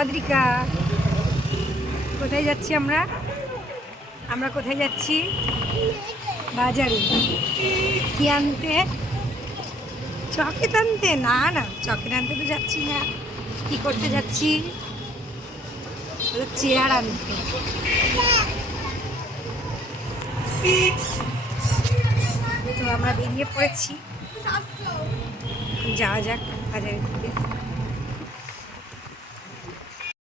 অদ্রিকা, কোথায় যাচ্ছি আমরা? আমরা কোথায় যাচ্ছি? বাজারে। কি আনতে? চকলেট আনতে? না না, চকলেট আনতে তো যাচ্ছি না। কি করতে যাচ্ছি? চেয়ার আনতে। তো আমরা বেরিয়ে পড়েছি, যাওয়া যাক বাজারের দিকে।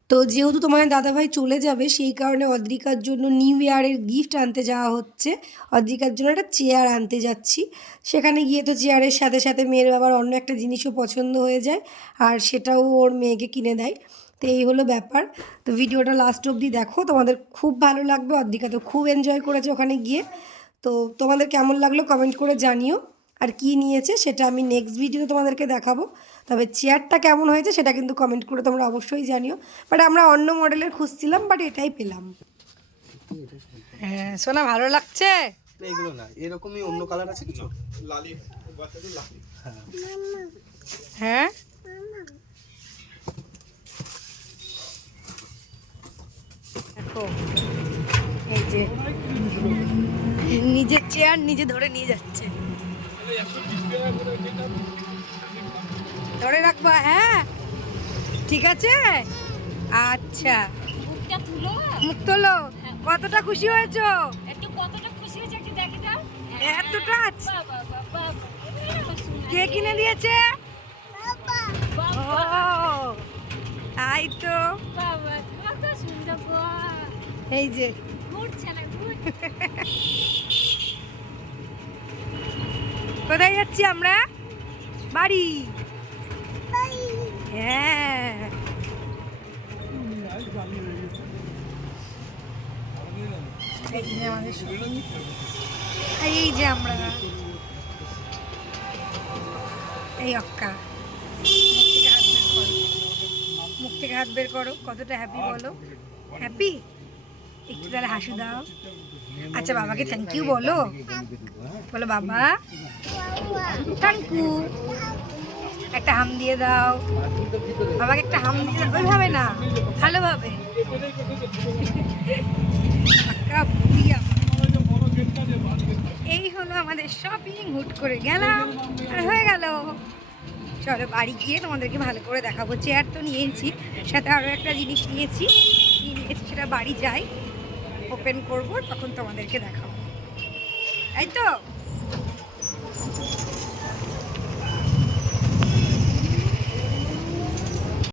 তো যেহেতু তোমার দাদাভাই চলে যাবে, সেই কারণে অদ্রিকার জন্য নিউ ইয়ারের গিফট আনতে যাওয়া হচ্ছে। অদ্রিকার জন্য একটা চেয়ার আনতে যাচ্ছি। সেখানে গিয়ে তো চেয়ারের সাথে সাথে মেয়ের বাবার অন্য একটা জিনিসও পছন্দ হয়ে যায়, আর সেটাও ওর মেয়েকে কিনে দেয়। তো এই হলো ব্যাপার। তো ভিডিওটা লাস্ট অবধি দেখো, তোমাদের খুব ভালো লাগবে। অদ্রিকা তো খুব এনজয় করেছে ওখানে গিয়ে। তো তোমাদের কেমন লাগলো কমেন্ট করে জানিও। আর কি নিয়েছে সেটা আমি নেক্সট ভিডিওতে তোমাদেরকে দেখাবো। তবে চেয়ারটা কেমন হয়েছে সেটা কিন্তু কমেন্ট করে তোমরা অবশ্যই জানিও। বাট আমরা অন্য মডেলের খুঁজছিলাম, বাট এটাই পেলাম। হ্যাঁ সোনা, ভালো লাগছে? এইগুলো না, এরকমই অন্য কালার আছে কিছু? লালি, বাচ্চাদের লালি। হ্যাঁ দেখো, এই যে নিজের চেয়ার নিজে ধরে নিয়ে যাচ্ছে। ধরে রাখবা? হ্যাঁ ঠিক আছে। আচ্ছা মুখ তোলো। কতটা খুশি হয়েছো? এতটা? কে কিনে দিয়েছে? ও তাই তো। এই যে কোথায় যাচ্ছি আমরা? বাড়ি। হ্যাঁ এই যে আমাদের shopping। এই যে আমরা, এই অক্কা মুখ থেকে হাত বের করো। কতটা হ্যাপি বলো? হ্যাপি? একটু তাহলে হাসি দাও। আচ্ছা বাবাকে থ্যাংক ইউ বলো। বলো বাবা থ্যাংক ইউ। একটা হাম দিয়ে দাও বাবাকে, একটা হাম দিয়ে দাও। ওইভাবে না, ভালোভাবে। এই হলো আমাদের শপিং। হুট করে গেলাম আর হয়ে গেল। চলো বাড়ি গিয়ে তোমাদেরকে ভালো করে দেখাবো। চেয়ার তো নিয়েছি, সাথে আরও একটা জিনিস নিয়েছি। কি নিয়েছি সেটা বাড়ি যাই ওপেন করবো, তখন তোমাদেরকে দেখাবো। এই তো।